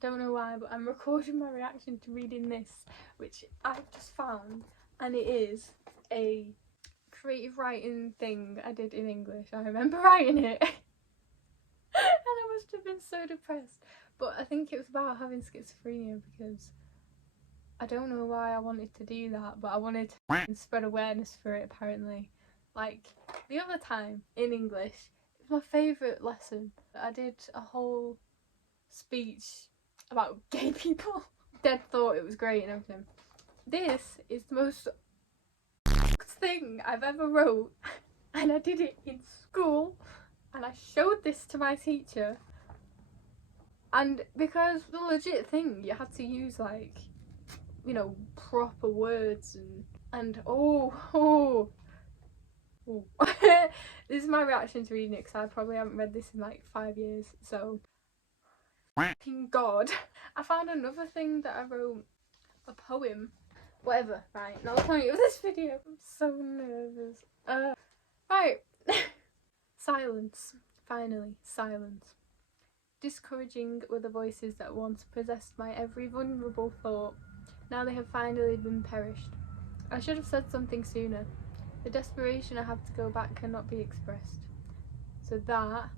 don't know why, but I'm recording my reaction to reading this, which I've just found, and it is a creative writing thing I did in English. I remember writing it and I must have been so depressed, but I think it was about having schizophrenia, because I don't know why I wanted to do that, but I wanted to spread awareness for it apparently. Like the other time in English, it was my favourite lesson. I did a whole speech about gay people. Dad thought it was great and everything. This is the most thing I've ever wrote, and I did it in school, and I showed this to my teacher, and because the legit thing, you had to use like, you know, proper words and oh. This is my reaction to reading it, because I probably haven't read this in like 5 years, so fucking god. I found another thing that I wrote, a poem, whatever. Right, not the point of this video. I'm so nervous. Right. Silence. Finally, silence. Discouraging were the voices that once possessed my every vulnerable thought. Now they have finally been perished. I should have said something sooner. The desperation I have to go back cannot be expressed. So that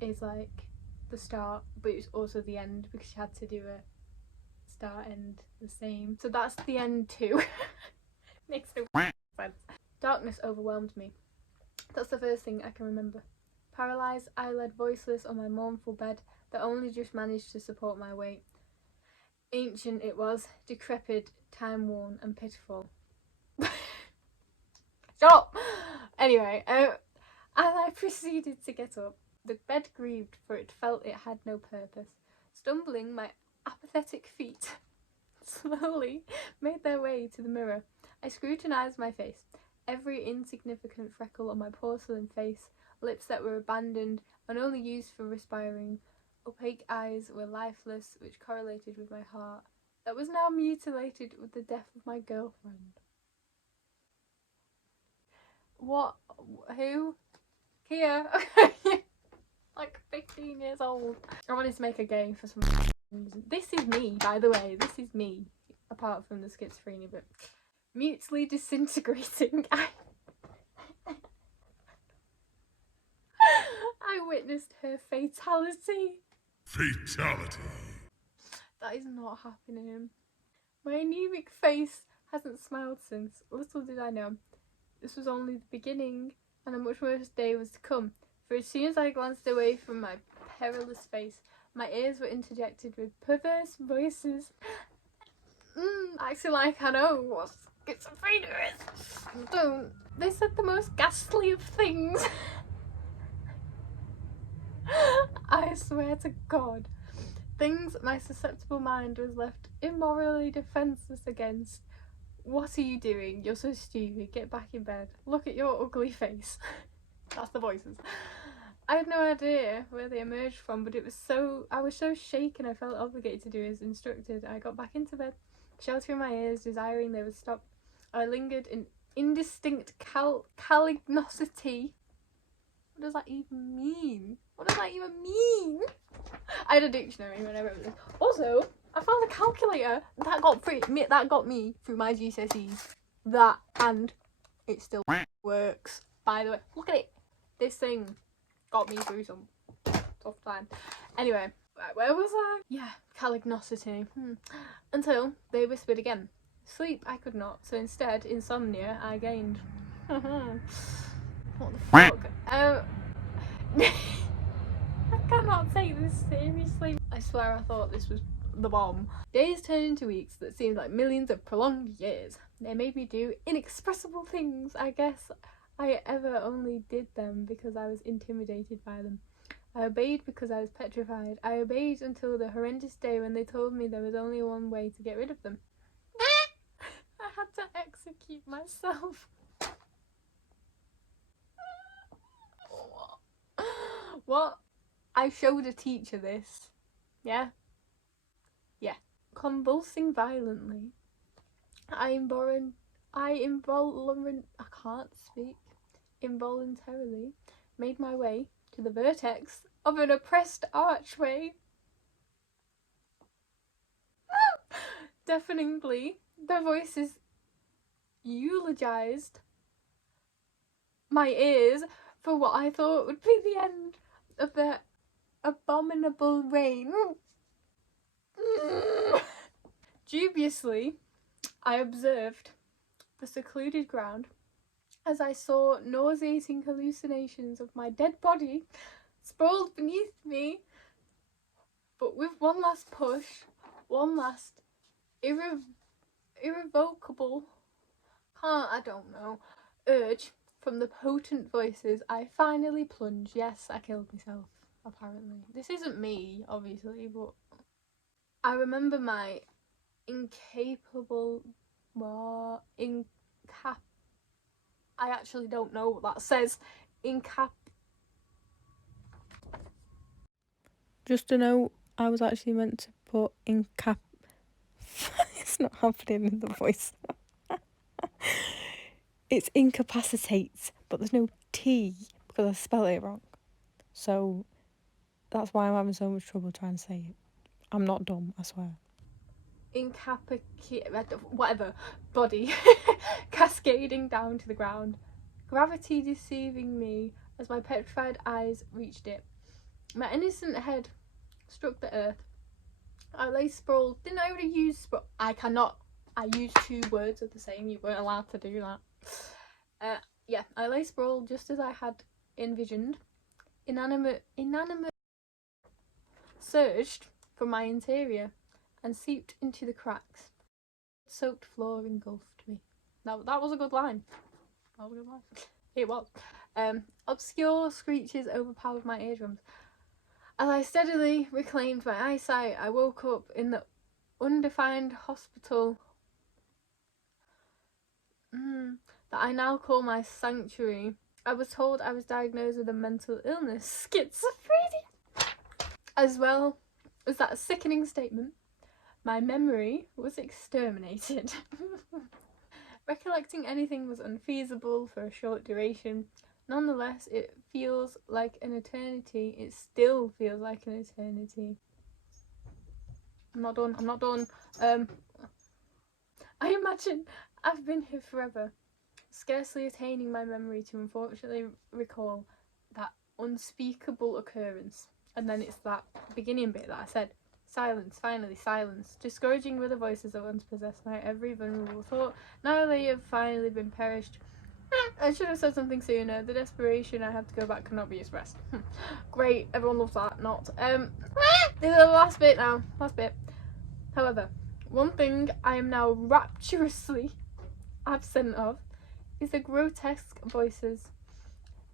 is like the start, but it's also the end, because she had to do a start end the same. So that's the end too. Makes no sense. Darkness overwhelmed me. That's the first thing I can remember. Paralysed, I lay voiceless on my mournful bed that only just managed to support my weight. Ancient it was, decrepit, time-worn and pitiful. Shut up! Anyway, as I proceeded to get up, the bed grieved, for it felt it had no purpose. Stumbling, my apathetic feet slowly made their way to the mirror. I scrutinised my face, every insignificant freckle on my porcelain face, lips that were abandoned and only used for respiring, opaque eyes were lifeless, which correlated with my heart, that was now mutilated with the death of my girlfriend. What? Who? Kia? Like 15 years old. I wanted to make a game for some reason. This is me, by the way. This is me, apart from the schizophrenia, but mutely disintegrating. I witnessed her fatality. Fatality. That is not happening. My anemic face hasn't smiled since. Little did I know, this was only the beginning, and a much worse day was to come. For as soon as I glanced away from my perilous face, my ears were interjected with perverse voices, acting like I know what schizophrenia is. Don't. They said the most ghastly of things. I swear to God. Things my susceptible mind was left immorally defenceless against. What are you doing? You're so stupid. Get back in bed. Look at your ugly face. That's the voices. I had no idea where they emerged from, but I was so shaken I felt obligated to do as instructed. I got back into bed, sheltering my ears, desiring they would stop. I lingered in indistinct calignosity. What does that even mean? What does that even mean? I had a dictionary when I wrote this. Also, I found a calculator that got me through my GCSEs. That, and it still works. By the way, look at it. This thing got me through some tough time. Anyway, right, where was I? Yeah, calignosity. Until they whispered again. Sleep I could not, so instead, insomnia I gained. What the fuck? I cannot take this seriously. I swear I thought this was the bomb. Days turned into weeks that seemed like millions of prolonged years. They made me do inexpressible things. I guess I ever only did them because I was intimidated by them. I obeyed because I was petrified. I obeyed until the horrendous day when they told me there was only one way to get rid of them. I had to execute myself. What? I showed a teacher this. Yeah? Yeah. Convulsing violently, I involuntarily made my way to the vertex of an oppressed archway. deafeningly, the voices eulogized my ears for what I thought would be the end of their abominable reign. Dubiously, I observed the secluded ground as I saw nauseating hallucinations of my dead body sprawled beneath me, but with one last push, one last irrevocable, urge from the potent voices, I finally plunged. Yes, I killed myself, apparently. This isn't me, obviously, but I remember my I actually don't know what that says. Just a note, I was actually meant to put it's not happening in the voice. It's incapacitates, but there's no T because I spelled it wrong. So that's why I'm having so much trouble trying to say it. I'm not dumb, I swear. Whatever, body cascading down to the ground, gravity deceiving me as my petrified eyes reached it. My innocent head struck the earth. I lay sprawled. Didn't I already use sprawl? I used two words of the same. You weren't allowed to do that. Yeah, I lay sprawled just as I had envisioned. Inanimate surged from my interior and seeped into the cracks. Soaked floor engulfed me. That was a good line. It was. Obscure screeches overpowered my eardrums. As I steadily reclaimed my eyesight, I woke up in the undefined hospital that I now call my sanctuary. I was told I was diagnosed with a mental illness, schizophrenia. As well as that sickening statement, my memory was exterminated. Recollecting anything was unfeasible for a short duration. Nonetheless, it feels like an eternity. It still feels like an eternity. I'm not done. I imagine I've been here forever, scarcely attaining my memory to unfortunately recall that unspeakable occurrence. And then it's that beginning bit that I said. Silence, finally, silence. Discouraging were the voices that once possessed my every vulnerable thought. Now they have finally been perished. I should have said something sooner. The desperation I have to go back cannot be expressed. Great, everyone loves that. Not. This is the last bit now. Last bit. However, one thing I am now rapturously absent of is the grotesque voices.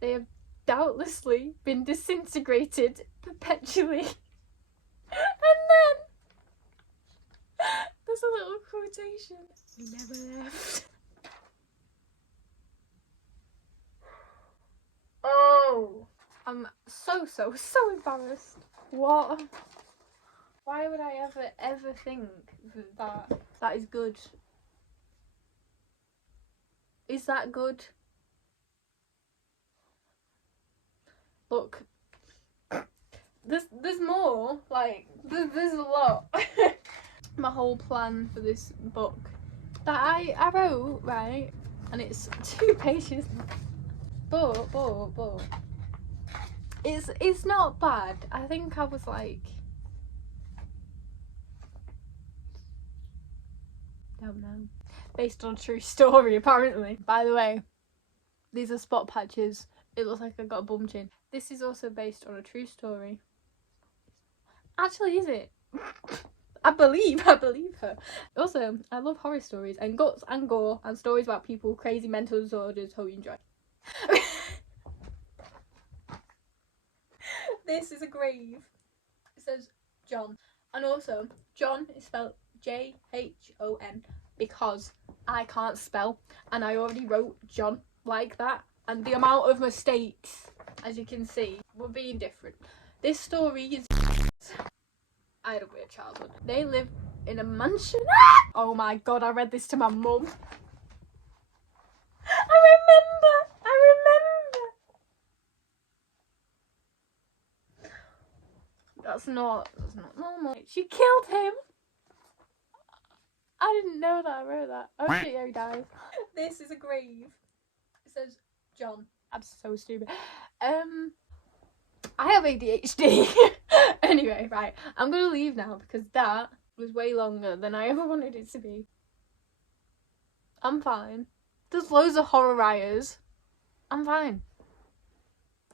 They have doubtlessly been disintegrated perpetually. And then there's a little quotation. We never left. Oh, I'm so embarrassed. What? Why would I ever think that is good? Is that good? Look, there's more. Like there's a lot. My whole plan for this book that I wrote, right, and it's 2 pages. But it's not bad. I think I was like, don't know, based on a true story apparently. By the way, these are spot patches. It looks like I got a bum chin. This is also based on a true story. Actually, is it? I believe her. Also, I love horror stories and guts and gore and stories about people with crazy mental disorders. Hope you enjoy. This is a grave. It says John. And also, John is spelled J-H-O-N because I can't spell and I already wrote John like that. And the amount of mistakes, as you can see, were being different. This story is... I had a weird childhood. They live in a mansion. Oh my god, I read this to my mum. I remember. That's not normal. She killed him. I didn't know that I wrote that. Oh shit, yeah, he dies. This is a grave. It says John. I'm so stupid. I have ADHD. Anyway, right. I'm gonna leave now because that was way longer than I ever wanted it to be. I'm fine. There's loads of horror writers. I'm fine.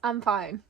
I'm fine.